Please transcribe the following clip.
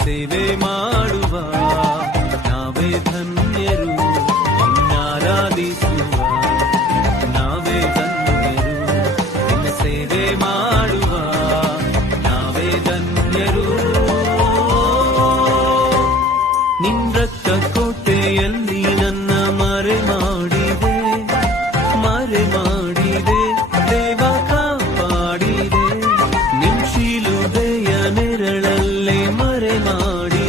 ಸೇವೆ ಮಾಡುವ ನಾವೇ ಧನ್ಯರು, ನಿನ್ನಾರಾಧಿಸುವ ನಾವೇ ಧನ್ಯರು, ನಿನ್ನ ಸೇವೆ ಮಾಡುವ ನಾವೇ ಧನ್ಯರು. ನಿನ್ನ ರಕ್ತ ಕೋಟೆಯಲ್ಲಿ ನನ್ನ ಮರೆ ಮಾಡಿದೆ, ಮರೆ ಮಾಡಿದೆ ದೇವ ಕಾಪಾಡಿದೆ, ನಿನ್ ಶಿಲುಬೆಯ ನೆರಳಲ್ಲೇ ಮರೆ ಮಾಡಿ